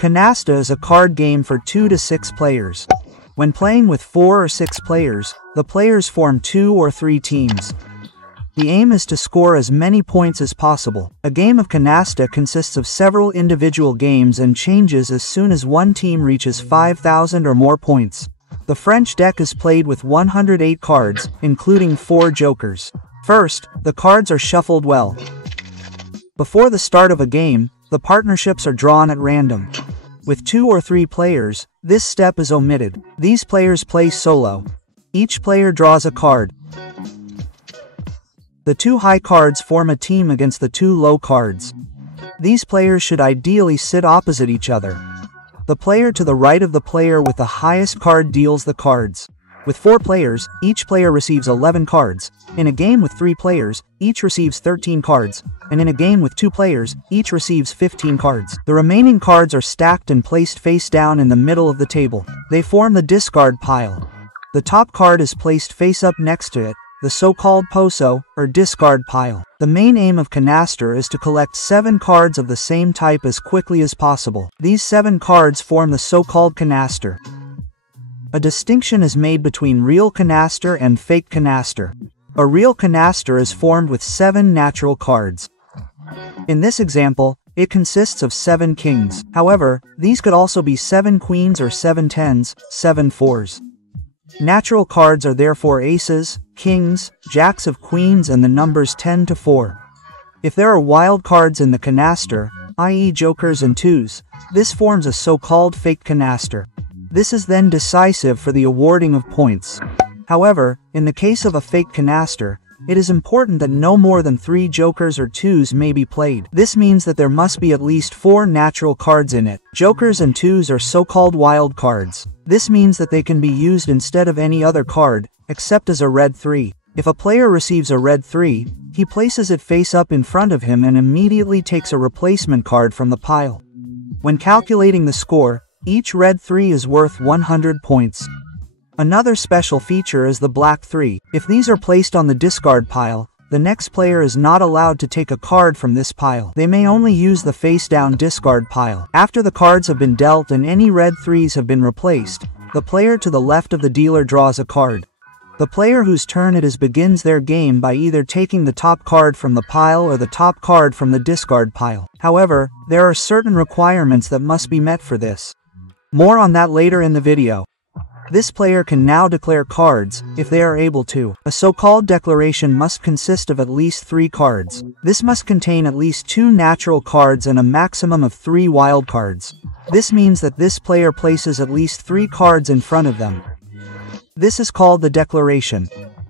Canasta is a card game for 2 to 6 players. When playing with 4 or 6 players, the players form 2 or 3 teams. The aim is to score as many points as possible. A game of Canasta consists of several individual games and changes as soon as one team reaches 5,000 or more points. The French deck is played with 108 cards, including 4 jokers. First, the cards are shuffled well. Before the start of a game, the partnerships are drawn at random. With 2 or 3 players, this step is omitted. These players play solo. Each player draws a card. The 2 high cards form a team against the 2 low cards. These players should ideally sit opposite each other. The player to the right of the player with the highest card deals the cards. With 4 players, each player receives 11 cards. In a game with 3 players, each receives 13 cards, and in a game with 2 players, each receives 15 cards. The remaining cards are stacked and placed face down in the middle of the table. They form the discard pile. The top card is placed face up next to it, the so-called poso, or discard pile. The main aim of Canasta is to collect 7 cards of the same type as quickly as possible. These 7 cards form the so-called Canasta. A distinction is made between real Canasta and fake Canasta. A real Canasta is formed with 7 natural cards. In this example, it consists of 7 kings. However, these could also be 7 queens or 7 tens, 7 fours. Natural cards are therefore aces, kings, jacks of queens and the numbers 10 to 4. If there are wild cards in the Canasta, i.e. jokers and twos, this forms a so-called fake Canasta. This is then decisive for the awarding of points. However, in the case of a fake Canasta, it is important that no more than 3 jokers or twos may be played. This means that there must be at least 4 natural cards in it. Jokers and twos are so-called wild cards. This means that they can be used instead of any other card, except as a red 3. If a player receives a red 3, he places it face up in front of him and immediately takes a replacement card from the pile. When calculating the score, each red 3 is worth 100 points. Another special feature is the black 3. If these are placed on the discard pile, the next player is not allowed to take a card from this pile. They may only use the face-down discard pile. After the cards have been dealt and any red 3s have been replaced, the player to the left of the dealer draws a card. The player whose turn it is begins their game by either taking the top card from the pile or the top card from the discard pile. However, there are certain requirements that must be met for this. More on that later in the video. This player can now declare cards, if they are able to. A so-called declaration must consist of at least 3 cards. This must contain at least 2 natural cards and a maximum of 3 wild cards. This means that this player places at least 3 cards in front of them. This is called the declaration.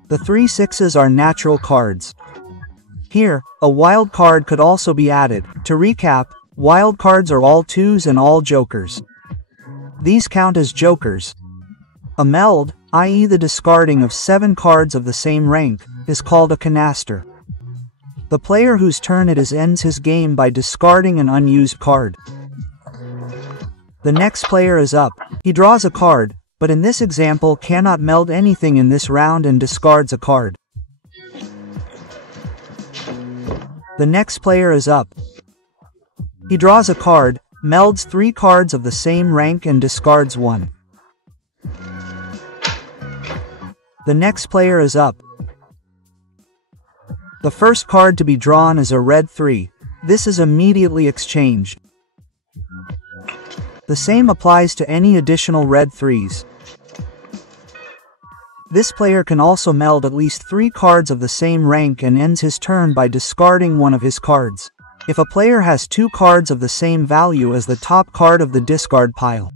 The 3 sixes are natural cards. Here, a wild card could also be added. To recap, wild cards are all twos and all jokers. These count as jokers. A meld, i.e. the discarding of 7 cards of the same rank, is called a canasta. The player whose turn it is ends his game by discarding an unused card. The next player is up. He draws a card, but in this example cannot meld anything in this round and discards a card. The next player is up. He draws a card, melds 3 cards of the same rank and discards 1. The next player is up. The first card to be drawn is a red 3. This is immediately exchanged. The same applies to any additional red 3s. This player can also meld at least 3 cards of the same rank and ends his turn by discarding one of his cards. If a player has 2 cards of the same value as the top card of the discard pile.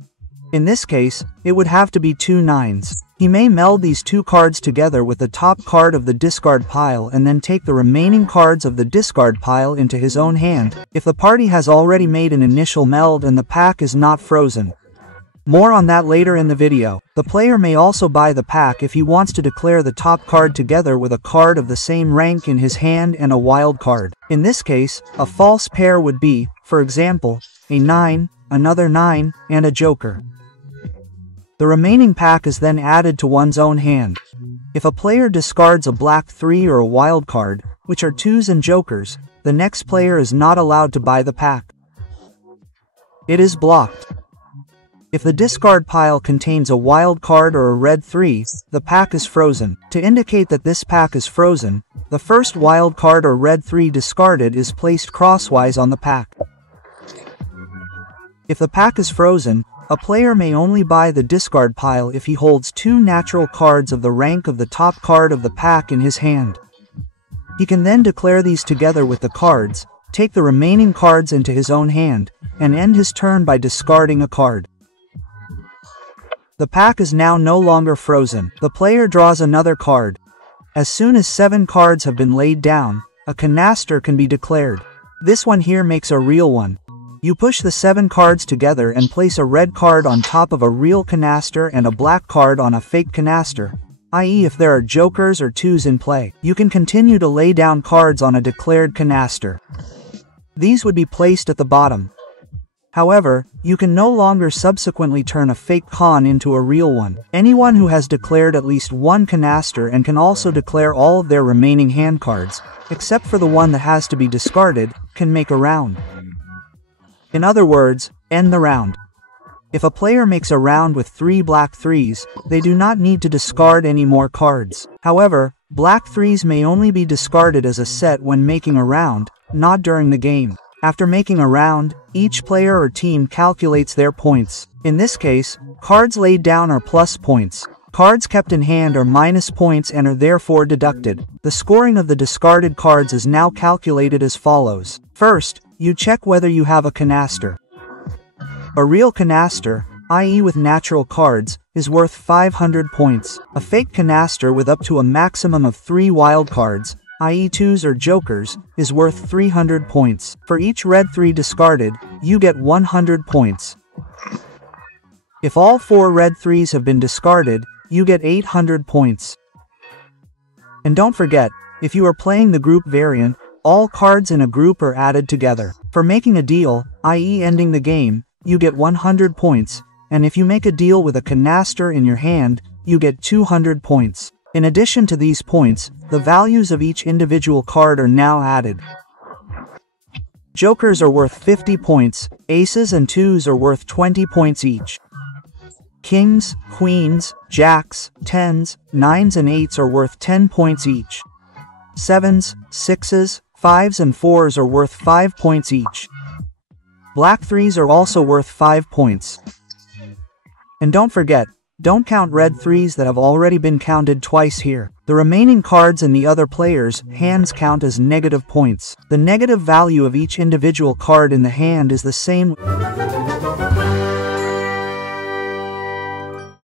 In this case, it would have to be 2 9s. He may meld these 2 cards together with the top card of the discard pile and then take the remaining cards of the discard pile into his own hand, if the party has already made an initial meld and the pack is not frozen. More on that later in the video. The player may also buy the pack if he wants to declare the top card together with a card of the same rank in his hand and a wild card. In this case, a false pair would be, for example, a 9, another 9, and a joker. The remaining pack is then added to one's own hand. If a player discards a black 3 or a wild card, which are 2s and jokers, the next player is not allowed to buy the pack. It is blocked. If the discard pile contains a wild card or a red 3, the pack is frozen. To indicate that this pack is frozen, the first wild card or red 3 discarded is placed crosswise on the pack. If the pack is frozen, a player may only buy the discard pile if he holds 2 natural cards of the rank of the top card of the pack in his hand. He can then declare these together with the cards, take the remaining cards into his own hand, and end his turn by discarding a card. The pack is now no longer frozen. The player draws another card. As soon as 7 cards have been laid down, a canaster can be declared. This one here makes a real one. You push the 7 cards together and place a red card on top of a real canaster and a black card on a fake canaster, i.e. if there are jokers or 2s in play. You can continue to lay down cards on a declared canaster. These would be placed at the bottom. However, you can no longer subsequently turn a fake con into a real one. Anyone who has declared at least 1 canaster and can also declare all of their remaining hand cards, except for the one that has to be discarded, can make a round. In other words, end the round. If a player makes a round with 3 black 3s, they do not need to discard any more cards. However, black 3s may only be discarded as a set when making a round, not during the game. After making a round, each player or team calculates their points. In this case, cards laid down are plus points. Cards kept in hand are minus points and are therefore deducted. The scoring of the discarded cards is now calculated as follows. First, you check whether you have a canaster. A real canaster, i.e. with natural cards, is worth 500 points. A fake canaster with up to a maximum of 3 wild cards, i.e. 2s or jokers, is worth 300 points. For each red 3 discarded, you get 100 points. If all 4 red 3s have been discarded, you get 800 points. And don't forget, if you are playing the group variant, all cards in a group are added together. For making a deal, i.e. ending the game, you get 100 points, and if you make a deal with a canaster in your hand, you get 200 points. In addition to these points, the values of each individual card are now added. Jokers are worth 50 points, aces and 2s are worth 20 points each. Kings, queens, jacks, 10s, 9s and 8s are worth 10 points each. 7s, 6s, 5s and 4s are worth 5 points each. Black 3s are also worth 5 points. And don't forget, don't count red 3s that have already been counted twice here. The remaining cards in the other players' hands count as negative points. The negative value of each individual card in the hand is the same.